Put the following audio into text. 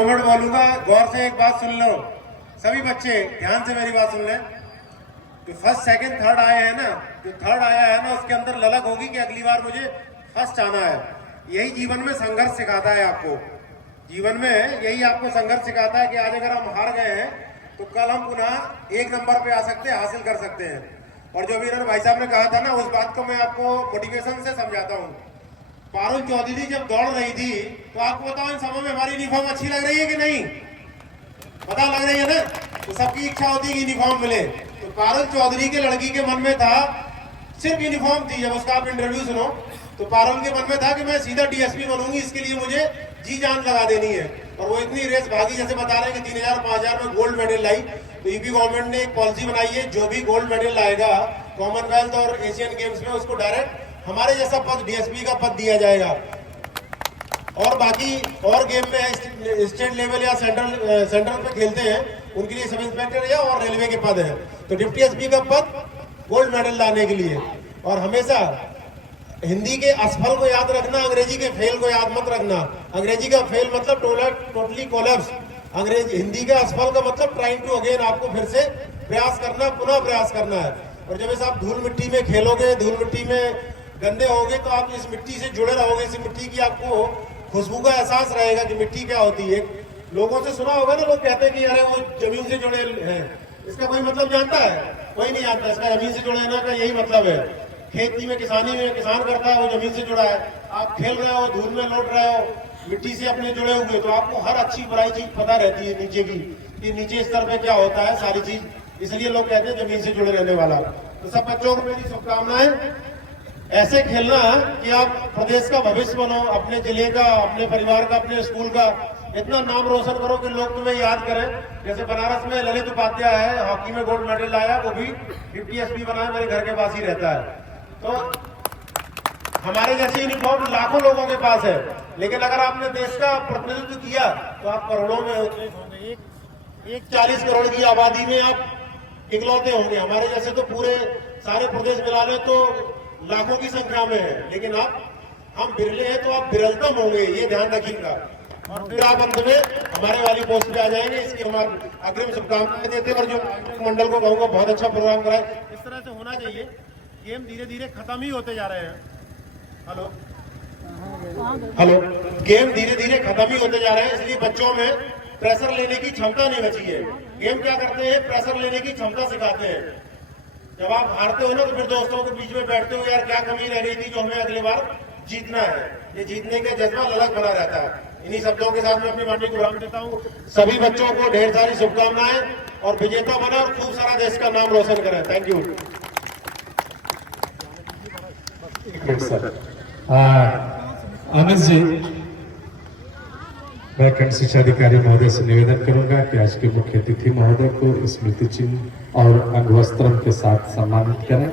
Minute बोलूंगा, गौर से एक बात सुन लो सभी बच्चे, ध्यान से मेरी बात सुन लें। जो फर्स्ट सेकंड थर्ड आए हैं ना, जो थर्ड आया है ना, उसके अंदर ललक होगी कि अगली बार मुझे फर्स्ट आना है। यही जीवन में संघर्ष सिखाता है आपको, जीवन में यही आपको संघर्ष सिखाता है कि आज अगर हम हार गए हैं तो कल हम पुनः एक नंबर पे आ सकते हैं, हासिल कर सकते हैं। और जो भी इन्होंने भाई साहब ने कहा था ना, उस बात को मैं आपको मोटिवेशन से समझाता हूँ। पारुल चौधरी जब दौड़ रही थी तो आपको बताओ इन समय में हमारी यूनिफॉर्म अच्छी लग रही है कि नहीं? पता लग रही है ना? तो सबकी इच्छा होती है कि यूनिफॉर्म मिले। तो पारुल चौधरी के लड़की के मन में था, सिर्फ यूनिफॉर्म थी। जब उसका आप इंटरव्यू सुनो तो पारुल के मन में था कि मैं सीधा डीएसपी बनूंगी, इसके लिए मुझे जी जान लगा देनी है। और वो इतनी रेस भागी, जैसे बता रहे हैं कि 3000 5000 में गोल्ड मेडल लाई। तो यूपी गवर्नमेंट ने एक पॉलिसी बनाई है, जो भी गोल्ड मेडल लाएगा कॉमनवेल्थ और एशियन गेम्स में, उसको डायरेक्ट हमारे जैसा पद, डीएसपी का पद दिया जाएगा। और बाकी और गेम में स्टेट लेवल या सेंट्रल पे खेलते हैं, उनके लिए सब इंस्पेक्टर या और रेलवे के पद है। तो डिप्टी एसपी का पद गोल्ड मेडल लाने के लिए। और हमेशा हिंदी के असफल को याद रखना, अंग्रेजी के फेल को याद मत रखना। अंग्रेजी का फेल मतलब टोटली कोलैप्स, हिंदी का असफल का मतलब ट्राइंग टू अगेन, आपको फिर से प्रयास करना, पुनः प्रयास करना है। और जब ऐसा आप धूल मिट्टी में खेलोगे, धूल मिट्टी में गंदे होगे, तो आप इस मिट्टी से जुड़े रहोगे। इस मिट्टी की आपको खुशबू का एहसास रहेगा कि मिट्टी क्या होती है। लोगों से सुना होगा ना, लोग कहते हैं कि अरे वो जमीन से जुड़े हैं। इसका कोई मतलब जानता है? कोई नहीं जानता। इसका जमीन से जुड़े रहने का यही मतलब है। खेती में, किसानी में किसान करता है, वो जमीन से जुड़ा है। आप खेल रहे हो, धूल में लौट रहे हो, मिट्टी से अपने जुड़े हुए, तो आपको हर अच्छी बुराई चीज पता रहती है नीचे की, कि नीचे स्तर पे क्या होता है सारी चीज। इसलिए लोग कहते हैं जमीन से जुड़े रहने वाला। तो सब बच्चों को मेरी शुभकामनाएं। ऐसे खेलना कि आप प्रदेश का भविष्य बनो, अपने जिले का, अपने परिवार का, अपने स्कूल का इतना नाम रोशन करो कि लोग तुम्हें याद करें। जैसे बनारस में ललित उपाध्याय है, हॉकी में गोल्ड मेडल लाया, वो भी डिप्टी एसपी बना, मेरे घर के पास ही रहता है। तो हमारे जैसे यूनिफॉर्म लाखों लोगों के पास है, लेकिन अगर आपने देश का प्रतिनिधित्व किया तो आप करोड़ों में होंगे। एक 40 करोड़ की आबादी में आप इकलौते होंगे। हमारे जैसे तो पूरे सारे प्रदेश मिला ले तो लाखों की संख्या में है, लेकिन हम बिरले हैं, तो आप बिरलतम होंगे, ये ध्यान रखिएगा। और फिर आप अंत में हमारे वाली पोस्ट पे आ जाएंगे। इसकी हम अग्रिम शुभकामनाएं देते हैं। और जो मंडल को कहूंगा, बहुत अच्छा प्रोग्राम कराए। इस तरह से होना चाहिए। गेम धीरे धीरे खत्म ही होते जा रहे हैं। हेलो, गेम धीरे धीरे खत्म ही होते जा रहे हैं, इसलिए बच्चों में प्रेशर लेने की क्षमता नहीं बची है। गेम क्या करते हैं? प्रेशर लेने की क्षमता सिखाते हैं। जब आप हारते हो ना, तो फिर दोस्तों के बीच में बैठते हो, यार क्या कमी रह गई थी जो हमें अगली बार जीतना है। ये जीतने का जज्बा ललक बना रहता है। इन्हीं शब्दों के साथ मैं अपनी वाणी को विराम देता हूँ। सभी बच्चों को ढेर सारी शुभकामनाएं, और विजेता बना और खूब सारा देश का नाम रोशन करें। Thank you sir. Anand ji, मैं खंड शिक्षा अधिकारी महोदय से निवेदन करूंगा कि आज के मुख्य अतिथि महोदय को स्मृति चिन्ह और अंगवस्त्रम के साथ सम्मानित करें।